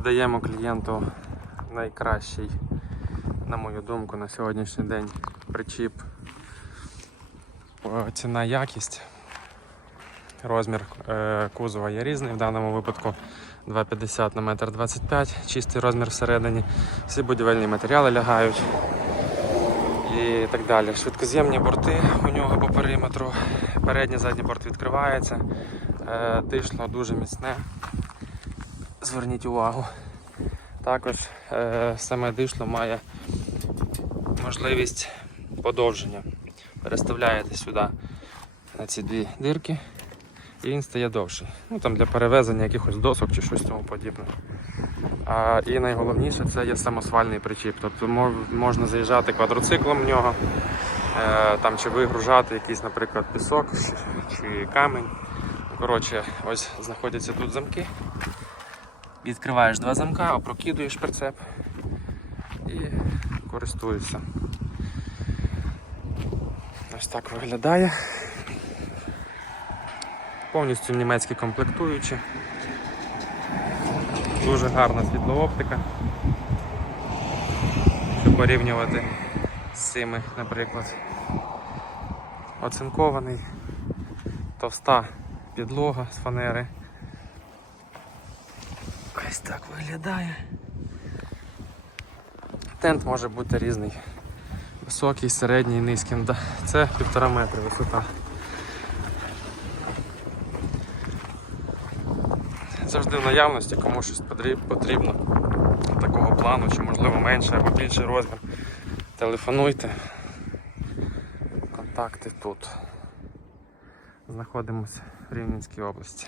Піддаємо клієнту найкращий, на мою думку, на сьогоднішній день причіп. Ціна якість. Розмір е, кузова є різний, в даному випадку 2,50 на 1,25 м, чистий розмір всередині. Всі будівельні матеріали лягають і так далі. Швидкоз'ємні борти у нього по периметру. Передній задній борт відкривається. Е, Дишло дуже міцне. Зверніть увагу. Також е, саме дишло має можливість подовження. Переставляєте сюди на ці дві дирки і він стає довший. Ну там для перевезення якихось досок чи щось тому подібне. А, і найголовніше це є самосвальний причіп. Тобто можна заїжджати квадроциклом в нього, е, там чи вигружати якийсь, наприклад, пісок чи камінь. Коротше, ось знаходяться тут замки. Відкриваєш два замка, опрокидуєш прицеп і користуєшся. Ось так виглядає. Повністю німецькі комплектуючі. Дуже гарна світлооптика. Щоб порівнювати з цими, наприклад. Оцинкований, товста підлога з фанери. Ось так виглядає. Тент може бути різний. Високий, середній, низький. Це півтора метри висота. Завжди в наявності, кому щось потріб- потрібно такого плану, чи можливо менше або більший розмір. Телефонуйте. Контакти тут. Знаходимося в Рівненській області.